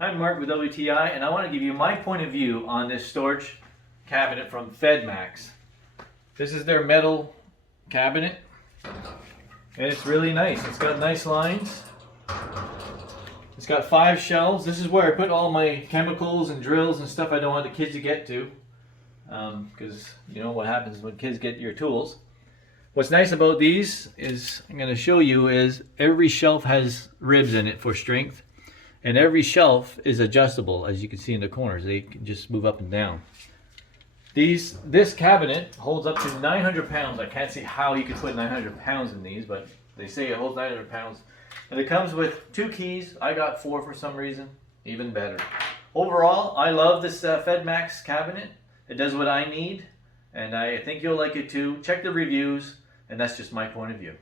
I'm Mark with WTI, and I want to give you my point of view on this storage cabinet from Fedmax. This is their metal cabinet, and it's really nice. It's got nice lines. It's got 5 shelves. This is where I put all my chemicals and drills and stuff I don't want the kids to get to, because you know what happens when kids get your tools. What's nice about these is, I'm going to show you, is every shelf has ribs in it for strength. And every shelf is adjustable, as you can see in the corners. They can just move up and down. This cabinet holds up to 900 pounds. I can't see how you could put 900 pounds in these, but they say it holds 900 pounds. And it comes with 2 keys. I got 4 for some reason. Even better. Overall, I love this Fedmax cabinet. It does what I need, and I think you'll like it too. Check the reviews, and that's just my point of view.